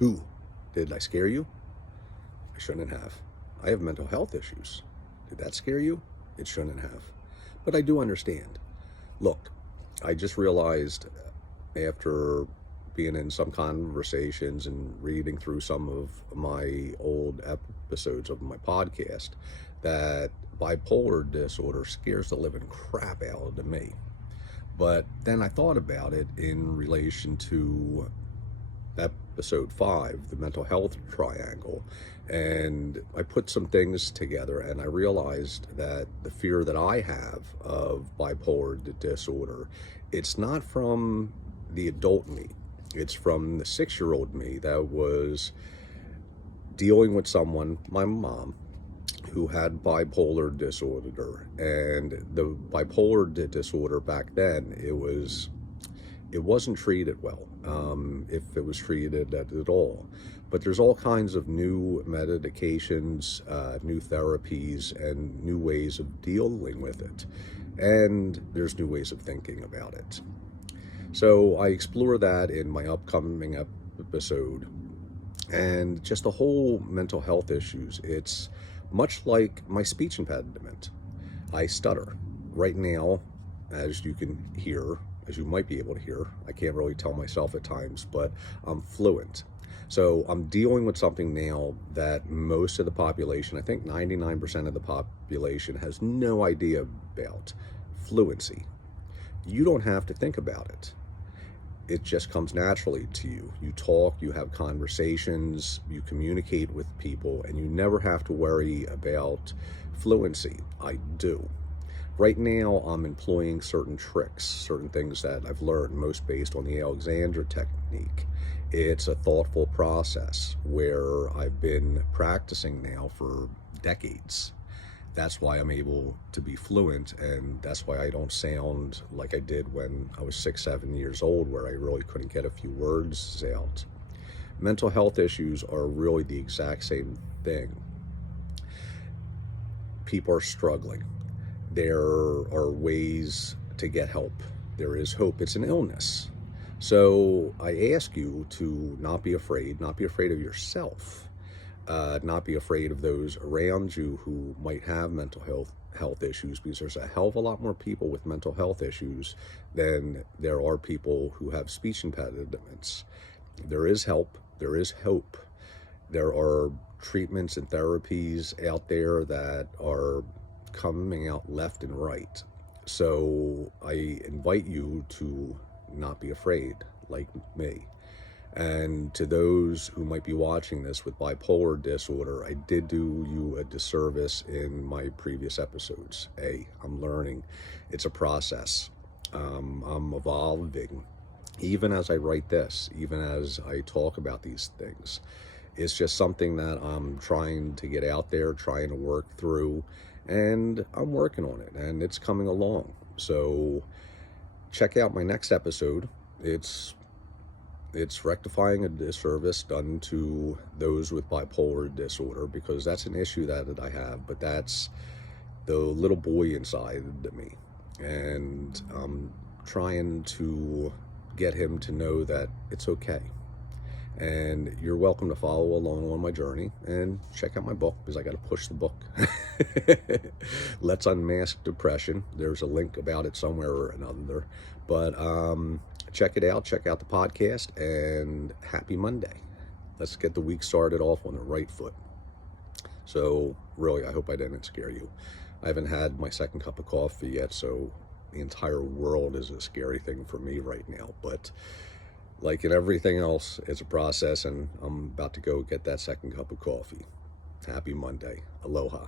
Who? Did I scare you? I shouldn't have. I have mental health issues. Did that scare you? It shouldn't have. But I do understand. Look, I just realized after being in some conversations and reading through some of my old episodes of my podcast that bipolar disorder scares the living crap out of me. But then I thought about it in relation to episode 5, the mental health triangle, and I put some things together and I realized that the fear that I have of bipolar disorder, it's not from the adult me, it's from the 6-year-old me that was dealing with someone, my mom, who had bipolar disorder. And the bipolar disorder back then, it wasn't treated well, if it was treated at all. But there's all kinds of new medications, new therapies, and new ways of dealing with it. And there's new ways of thinking about it. So I explore that in my upcoming episode. And just the whole mental health issues, it's much like my speech impediment. I stutter. Right now, as you can hear, as you might be able to hear, I can't really tell myself at times, but I'm fluent. So I'm dealing with something now that most of the population, I think 99% of the population, has no idea about: fluency. You don't have to think about it. It just comes naturally to you. You talk, you have conversations, you communicate with people, and you never have to worry about fluency. I do. Right now, I'm employing certain tricks, certain things that I've learned, most based on the Alexander technique. It's a thoughtful process where I've been practicing now for decades. That's why I'm able to be fluent, and that's why I don't sound like I did when I was 6, 7 years old, where I really couldn't get a few words out. Mental health issues are really the exact same thing. People are struggling. There are ways to get help. There is hope. It's an illness. So I ask you to not be afraid of yourself. Not be afraid of those around you who might have mental health issues, because there's a hell of a lot more people with mental health issues than there are people who have speech impediments. There is help. There is hope. There are treatments and therapies out there that are coming out left and right. So I invite you to not be afraid, like me. And to those who might be watching this with bipolar disorder, I did do you a disservice in my previous episodes. I'm learning. It's a process. I'm evolving. Even as I write this, even as I talk about these things, it's just something that I'm trying to get out there, trying to work through, and I'm working on it, and it's coming along. So check out my next episode. It's rectifying a disservice done to those with bipolar disorder, because that's an issue that I have, but that's the little boy inside of me. And I'm trying to get him to know that it's okay. And you're welcome to follow along on my journey and check out my book, because I got to push the book. Let's Unmask Depression. There's a link about it somewhere or another. But check it out. Check out the podcast, and happy Monday. Let's get the week started off on the right foot. So really, I hope I didn't scare you. I haven't had my second cup of coffee yet, so the entire world is a scary thing for me right now. But like in everything else, it's a process, and I'm about to go get that second cup of coffee. Happy Monday. Aloha.